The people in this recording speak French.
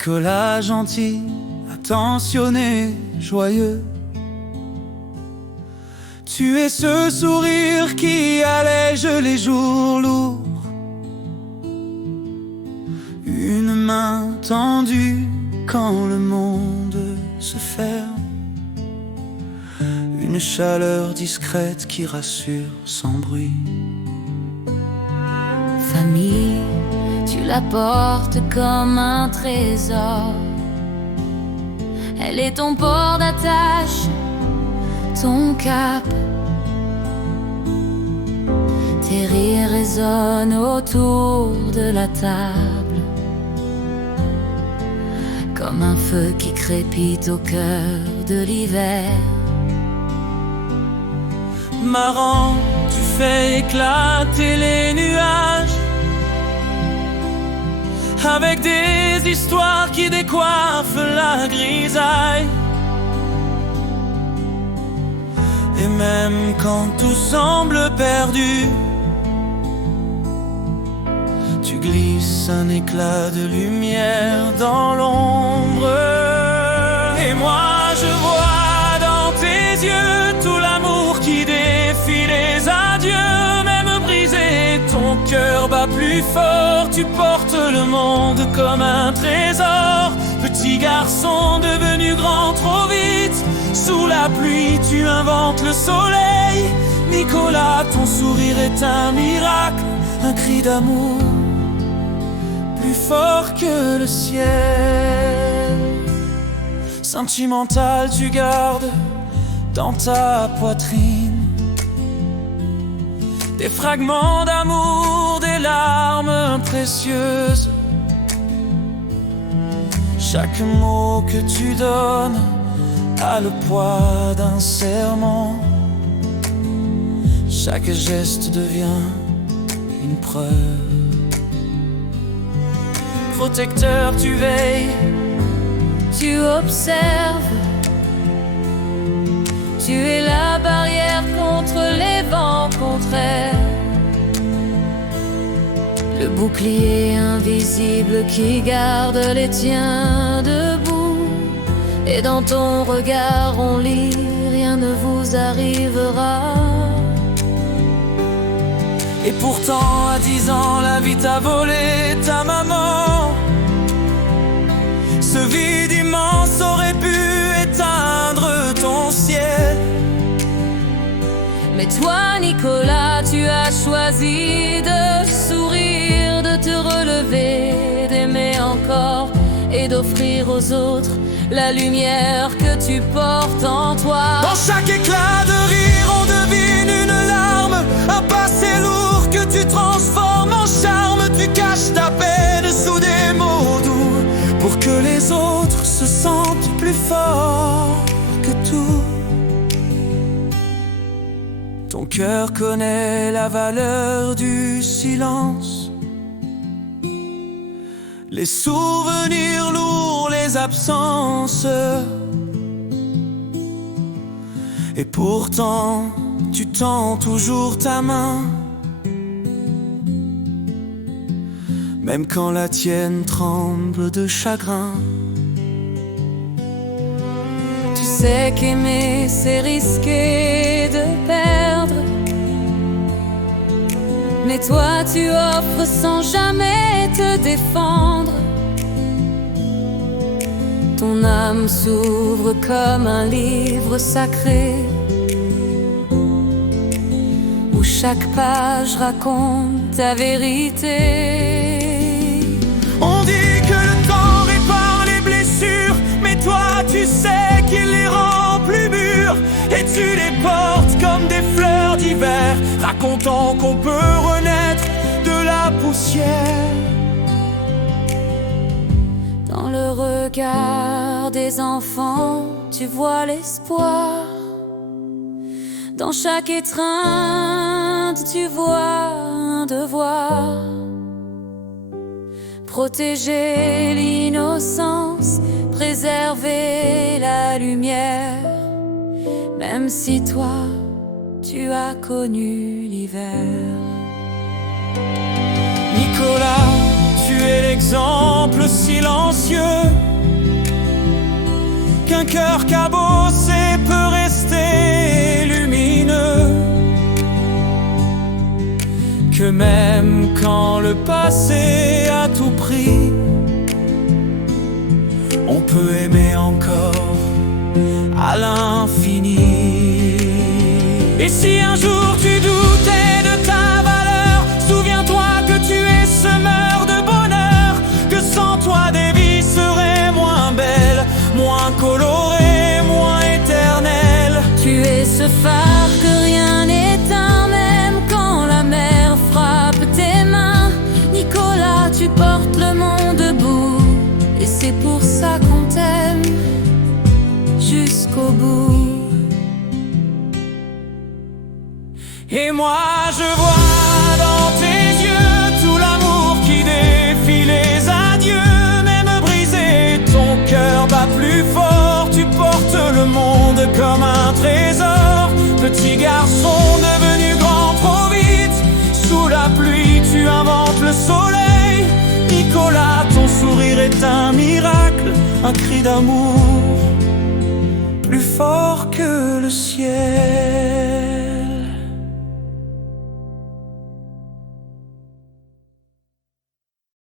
Nicolas gentil, attentionné, joyeux. Tu es ce sourire qui allège les jours lourds. Une main tendue quand le monde se ferme. Une chaleur discrète qui rassure sans bruit. Famille, tu la portes comme un trésor. Elle est ton port d'attache, ton cap. Tes rires résonnent autour de la table, comme un feu qui crépite au cœur de l'hiver. Marrant, tu fais éclater les nuages avec des histoires qui décoiffent la grisaille. Et même quand tout semble perdu, tu glisses un éclat de lumière dans l'ombre. Et moi je vois dans tes yeux tout l'amour qui défie les adieux. Même brisé, ton cœur bat plus fort. Tu portes le monde comme un trésor. Petit garçon devenu grand trop vite. Sous la pluie tu inventes le soleil. Nicolas, ton sourire est un miracle. Un cri d'amour plus fort que le ciel. Sentimental, tu gardes dans ta poitrine des fragments d'amour, des larmes précieuses. Chaque mot que tu donnes a le poids d'un serment. Chaque geste devient une preuve. Protecteur, tu veilles, Tu observes, tu es la barrière contre les vents contraires. Le bouclier invisible qui garde les tiens debout. Et dans ton regard on lit, rien ne vous arrivera. et pourtant à 10 ans la vie t'a volé ta maman. Ce vide immense aurait pu éteindre ton ciel. Mais toi, Nicolas, tu as choisi de sourire, de te relever, d'aimer encore et d'offrir aux autres la lumière que tu portes en toi. Dans chaque éclat de rire, on devine une larme, un passé lourd que tu transformes en charme. Tu caches ta peine sous des mots doux pour que les autres se sentent plus forts que tout. Ton cœur connaît la valeur du silence, les souvenirs lourds, les absences. Et pourtant, tu tends toujours ta main, même quand la tienne tremble de chagrin. Tu sais qu'aimer, c'est risquer de perdre. Mais toi, tu offres sans jamais te défendre. Ton âme s'ouvre comme un livre sacré, où chaque page raconte ta vérité. On dit que le temps répare les blessures, mais toi tu sais qu'il les rend plus mûres. Et tu les portes comme des fleurs d'hiver, racontant qu'on peut renaître de la poussière. Dans le regard des enfants, tu vois l'espoir. Dans chaque étreinte, tu vois un devoir. Protéger l'innocence, préserver la lumière. Même si toi, tu as connu l'hiver. Nicolas, tu tu es l'exemple silencieux qu'un cœur cabossé peut rester lumineux, que même quand le passé a tout pris, on peut aimer encore à l'infini. Et si un jour tu doutais de ta valeur, souviens-toi que tu es semeur de bonheur, que sans toi des vies seraient moins belles, moins colorées, moins éternelles. Tu es ce phare que rien n'éteint, même quand la mer frappe tes mains. Nicolas, tu portes le monde debout, et c'est pour ça qu'on t'aime jusqu'au bout. Et moi je vois dans tes yeux tout l'amour qui défie les adieux. Même brisé, ton cœur bat plus fort, tu portes le monde comme un trésor. Petit garçon devenu grand trop vite, sous la pluie tu inventes le soleil. Nicolas, ton sourire est un miracle, un cri d'amour plus fort que le ciel.